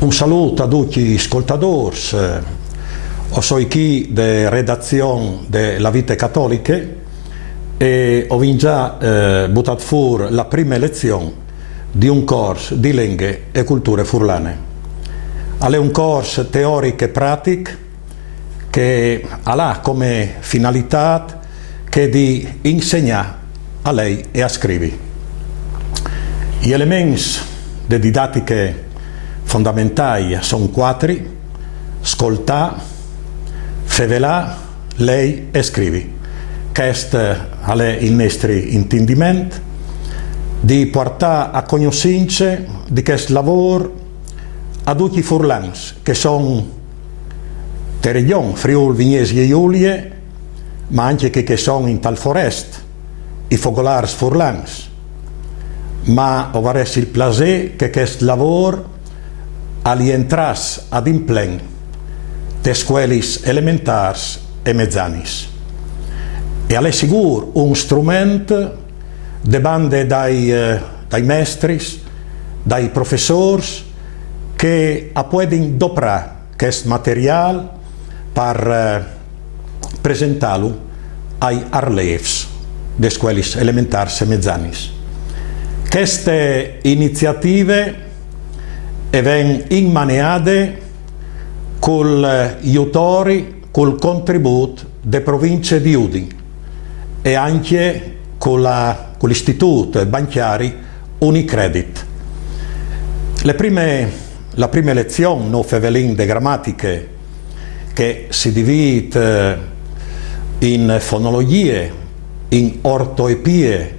Un saluto a tutti gli ascoltatori. Sono qui della redazione della Vite Cattoliche e ho già buttato fuori la prima lezione di un corso di lingue e culture furlane. È un corso teorico e pratico che ha come finalità che di insegnare a lei e a scrivere. Gli elementi di didattiche fondamentali sono quattro: ascoltare, fevelà, lei e scrivi. Questo è il nostro intendimento di portare a conoscenza di questo lavoro a tutti i furlani che sono di regione Friuli, Vignesi e Giulie, ma anche che sono in tal forest, i focolari furlani. Ma ho avuto il piacere che questo lavoro entrasse ad implen de scuole elementari e mezzani. E è sicuro un strumento de bande dai maestri, dai professori, che possono doprare questo materiale per presentarlo ai allievi delle scuole elementari e mezzani. Queste iniziative vengono immaneate con gli autori, col contributo delle province di Udine e anche con l'istituto bancario Unicredit. La prima lezione, no fevelin de grammatiche, che si divide in fonologie, in ortoepie,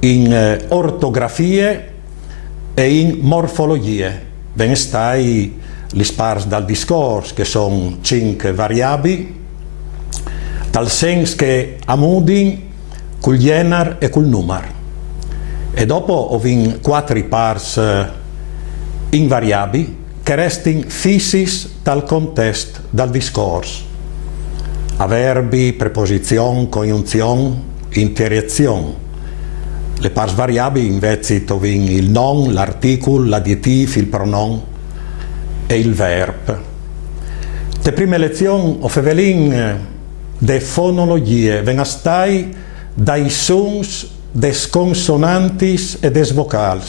in ortografie e in morfologie. Ben stai gli spars dal discorso, che sono 5 variabili, dal senso che amudin col genere e col numero. E dopo ho 4 pars invariabili che restano fissi dal contesto, dal discorso. Avverbi, preposizione, congiunzione, interazione. Le pars variabili invece troviamo il non, l'articolo, l'adjetivo, il pronome e il verbo. Le prime lezioni ho fevelin de fonologie, vengono stai dai sons des consonanti e des vocali.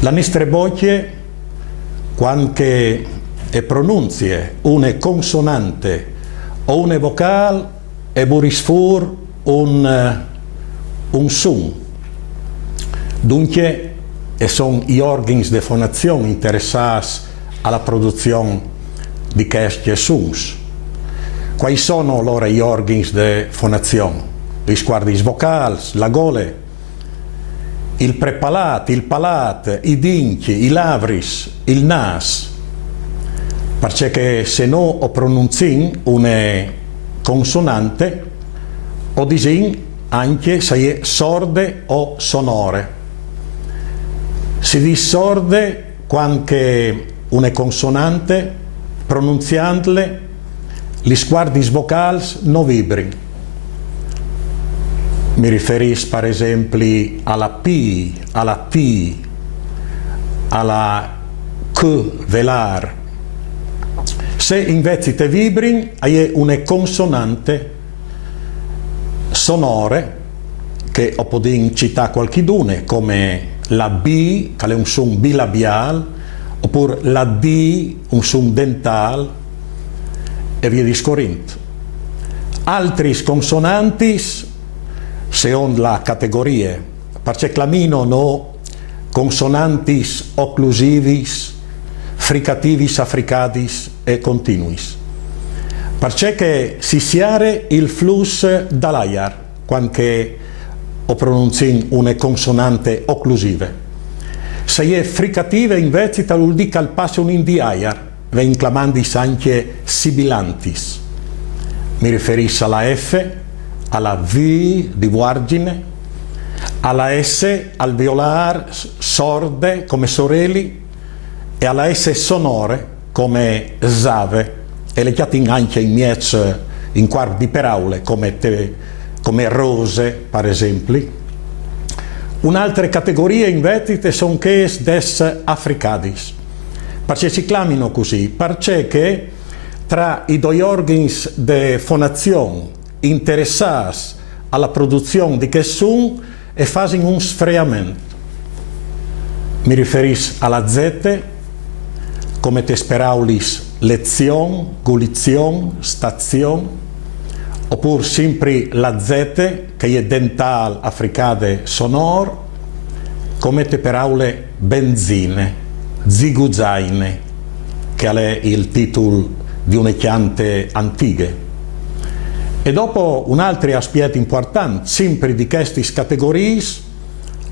La nostra voce, quando pronunzia una consonante o una vocale, e buris fur un son. Dunque, sono gli organi di fonazione interessati alla produzione di questi sons. Quali sono allora gli organi di fonazione? Gli sguardi vocali, la gole, il prepalato, il palato, i dinchi, i labris, il nas. Perché se no o pronunzin una consonante, o disin anche se è sorde o sonore. Si dice sorde quando una consonante, pronunziandole, gli sguardi vocali non vibrano. Mi riferisco per esempio alla P, alla T, alla Q, velar. Se invece te vibrin, hai una consonante sonore, che ho potuto citare qualchiduna, come la B, che è un suon bilabiale, oppure la D, un suon dentale, e via discorrendo. Altri consonanti, secondo la categoria, perché clamino no consonanti occlusivi, fricativis, affricatis e continuis. Perché si siare il flusso dall'aiar, quando o pronunzi una consonante occlusiva. Se è fricativa invece vuol dire che al passo un di aiar, ven clamandis anche sibilantis. Mi riferisco alla F, alla V di Vuargine, alla S alveolar sorde come sorelli e alla S sonore come zave, e le chiatin anche in miez in quarti di paraule come rose per esempio, Un'altra categoria invece sono che des africadis. Perché si chiamano così? Perché tra i due organi di fonazione interessati alla produzione di che sono e fanno un sfreamento. Mi riferisco alla Z, come te speraulis lezione, gulizione, stazione, oppure sempre la Z, che è dental africade sonor, come te peraule benzine, ziguzaine, che è il titolo di une chiante antiche. E dopo un altro aspetto importante, sempre di queste categorie,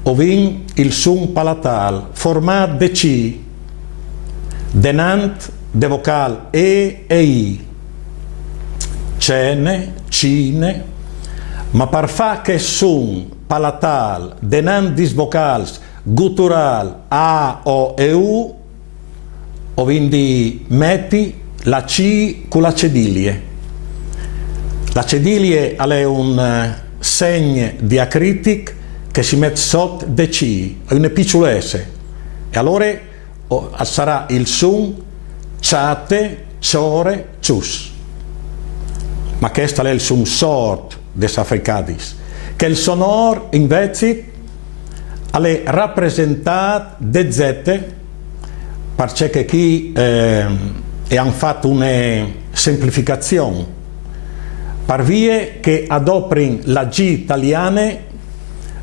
ovin il suon palatale, formato de C, denant de vocal E e I, cene, cine, ma per fare che suon palatale, denant dis vocals, guttural A, O e U, ovin di metti la C con la cedilie. La cedilie è un segno diacritico che si mette sotto de C, è una piccola S. E allora sarà il suon ciate, ciore, cius. Ma questo è il suon sordo des africadis. Che il sonor invece è rappresentato de Z, perché qui e hanno fatto una semplificazione per via che adoprano la G italiana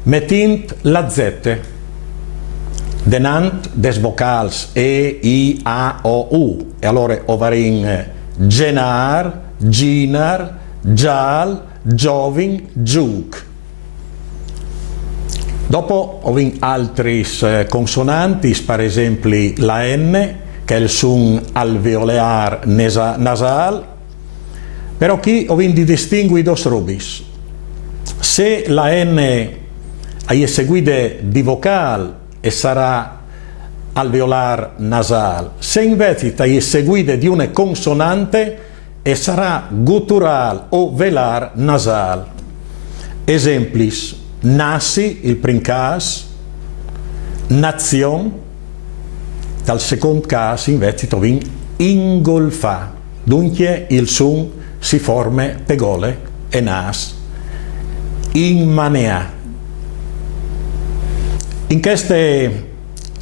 mettendo la Z denant des vocals E, I, A, O, U e allora ovarin genar, ginar, gial, giovin, giuc. Dopo ovin altri consonanti, per esempio la N, che è il suon alveolear nasal, però qui ho di distingui dos robis. Se la N è seguita di vocal e sarà alveolar nasal, se invece è seguita di una consonante e sarà guttural o velar nasal. Esemplis, nasi, il primo caso, nazione, dal secondo caso invece troviamo ingolfa, dunque il suon si forma pegole e nas, immanea. In queste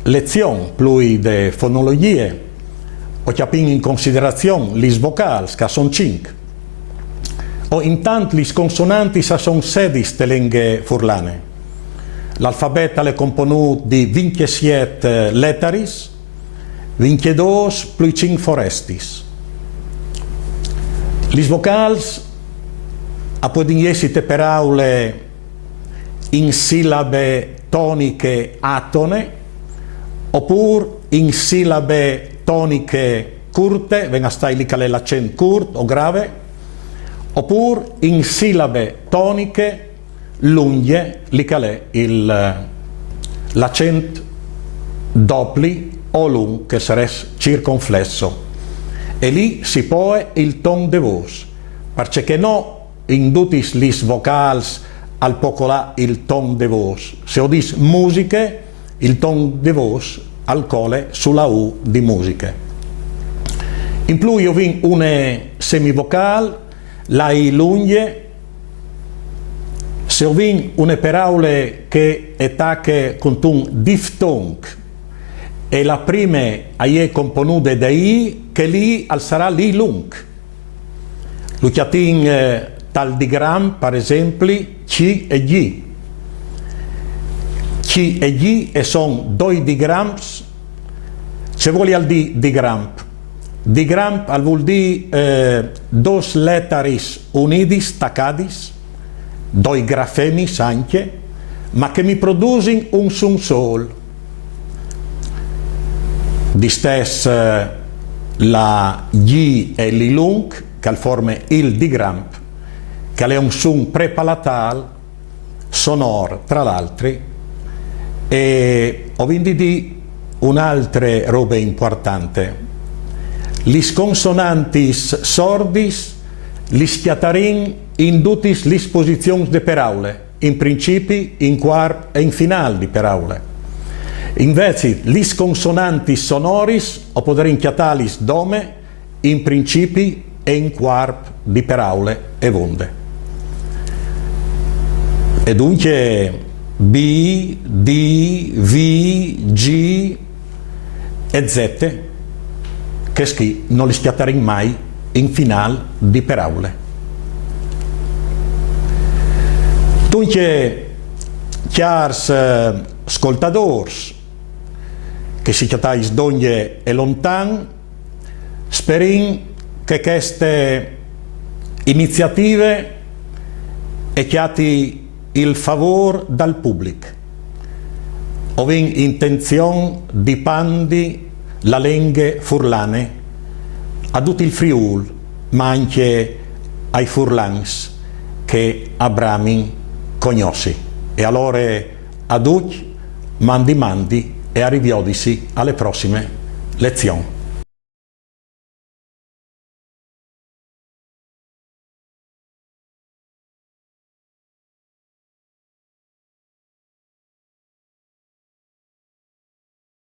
lezioni più di fonologie ho capito in considerazione le vocali, che sono 5, o intanto le consonanti sono 16 lingue furlane. L'alfabeto è composto di 27 letteris, 22 più 5 forestis. Le vocali possono essere parole in sillabe toniche atone, oppure in sillabe toniche curte, venga stai lì che è l'accento curto o grave, oppure in sillabe toniche lunghe, lì che è l'accento doppli o lungo, che sarebbe circonflesso. E lì si pone il tono di voce, perché no in tutti le vocali al poco là il tono di voce. Se ho dis musiche, il tono di voce al cole sulla U di musiche. In più io ho una semivocale, la I lunghe, se ho una parole che attacca con un diftong, e la prima è componuta da I, che lì sarà lì lung. Lo chiatin tal digram, per esempio, C e G. C e G e sono due digrams, se vuole al digram. Digram vuol dire dos letteris unidis, staccadis, due grafemis anche, ma che mi producono un son sol. Di stesso la G e l'ilung, che forma il digram, che è un suon prepalatal, sonor tra l'altro, e ho quindi di un'altra roba importante. Le consonantis sordis li schiatarin in tutte le posizioni de parole, in principi, in quarp e in final di paraule. Invece, lis consonanti sonoris o poderin chiatalis dome in principi e in quarp di paraule e vonde. E dunque B, D, V, G e Z che schi non li schiattarin mai in final di paraule. Dunque, chiars ascoltadors che si chiatais d'ogni e lontan, sperin che queste iniziative e chiati il favor dal pubblico, ovin intenzione di pandi la lingua furlane a tutto il Friul, ma anche ai furlans che Abramin conosci. E allora ad uc mandi e arriviodisi alle prossime lezioni.